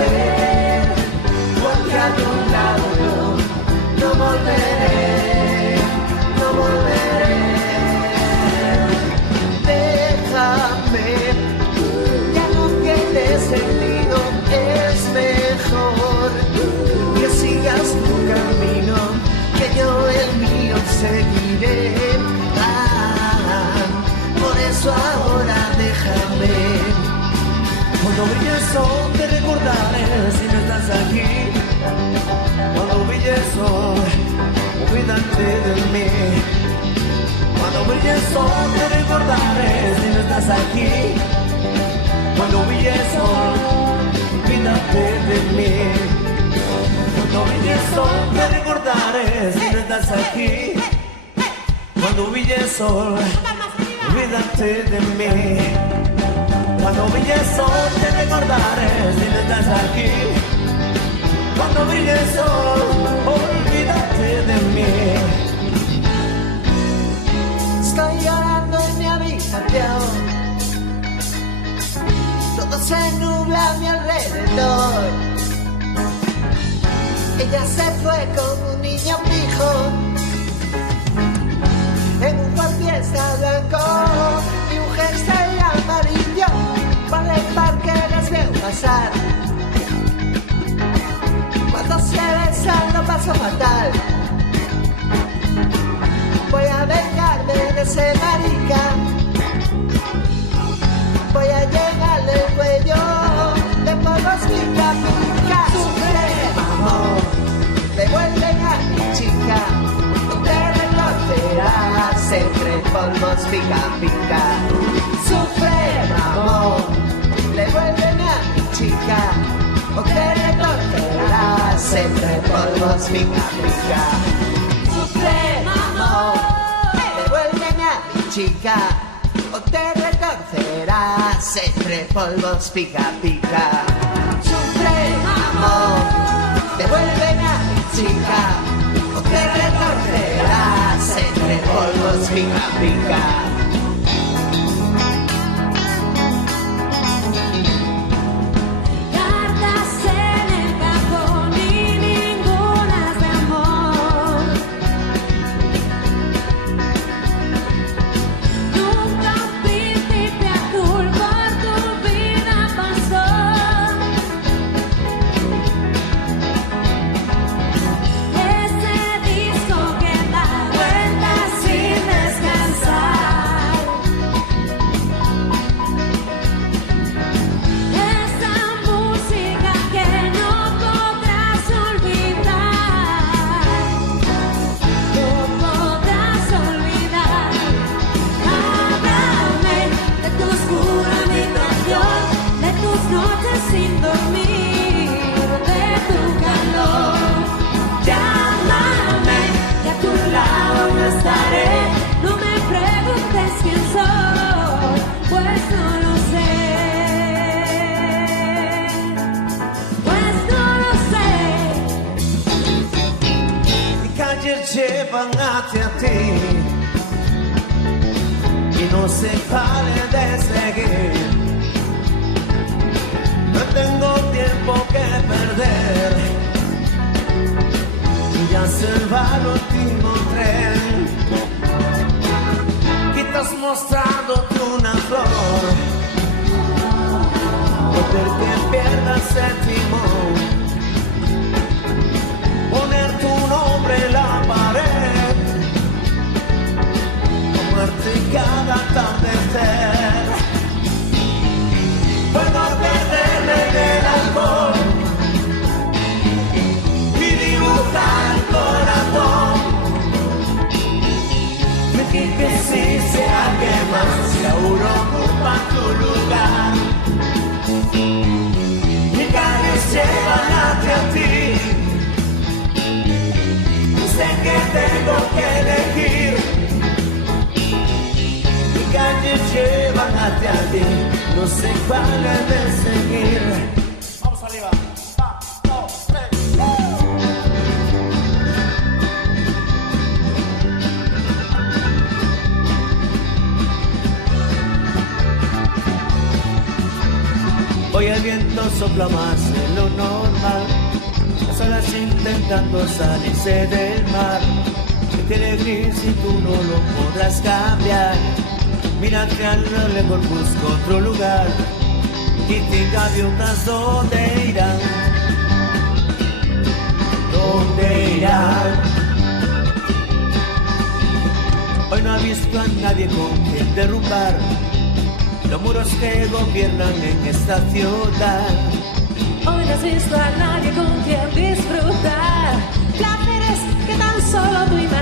ser, porque a tu lado yo no volveré, no volveré. Déjame, ya no tiene sentido, es mejor que sigas tu camino, que yo el mío seguiré. Por eso ahora déjame. Cuando brille el sol te recordaré si no estás aquí. Cuando brille el sol, olvídate de mí. Cuando brille el sol te recordaré si no estás aquí. Cuando brille el sol, olvídate de mí. Cuando brille el sol te recordaré si no estás aquí. Cuando brille el sol, olvídate de mí. Cuando brille el sol te recordaré si no estás aquí. Cuando brille el sol, olvídate de mí. Estoy llorando en mi habitación, todo se nubla a mi alrededor. Ella se fue con un niño fijo en un Ford Fiesta blanco y un jersey amarillo. Por el parque las veo pasar. Cuando se besan lo paso fatal. Voy a vengarme de ese marica. Voy a llegarle el cuello de polvos pica pica. Sufre, amor, devuelven a mi chica. Entre polvos pica pica. Sufre, amor, devuélveme a mi chica, o te retorcerás entre polvos pica pica. Sufre, amor, devuélveme a mi chica, o te retorcerás entre polvos pica pica. Sufre, amor, devuélveme a mi chica, o te retorcerás entre polvos pica pica. Cartas en el cajón y ninguna de amor. Nunca un príncipe azul por tu vida pasó. Ese disco que da vueltas sin descansar. Esa música que no podrás olvidar. No podrás olvidar. Háblame de tu oscura habitación, de tus noches sin dormir, de tu calor. Llámame, que a tu lado no estaré. No me preguntes quién soy, pues no lo sé. Pues no lo sé. Mi calle llevan hacia ti y no se pare de seguir. No tengo tiempo que perder. Ya se va el último tren. Y te has mostrado tú una flor. Poder que pierdas el timón. Poner tu nombre en la pared. Muerte cada atardecer. Puedo perderme en el alcohol y dibujar el corazón. Fingir que sí sea alguien más, que aún ocupa tu lugar. Mi calles llevan hacia ti. Sé que tengo que elegir. Mi calles llevan hacia ti. No sé cuál es de seguir. Vamos arriba. 1, 2, 3. Hoy el viento viento sopla más de lo normal. Las olas intentando salirse del mar. Que tiene gris y tú no lo podrás cambiar. Mira que a lo lejos busco otro lugar. Quintín gaviotas, ¿dónde irán? ¿Dónde irán? Hoy no ha visto a nadie con quien derrumbar los muros que gobiernan en esta ciudad. Hoy no has visto a nadie con quien disfrutar placeres que tan solo tú imaginas.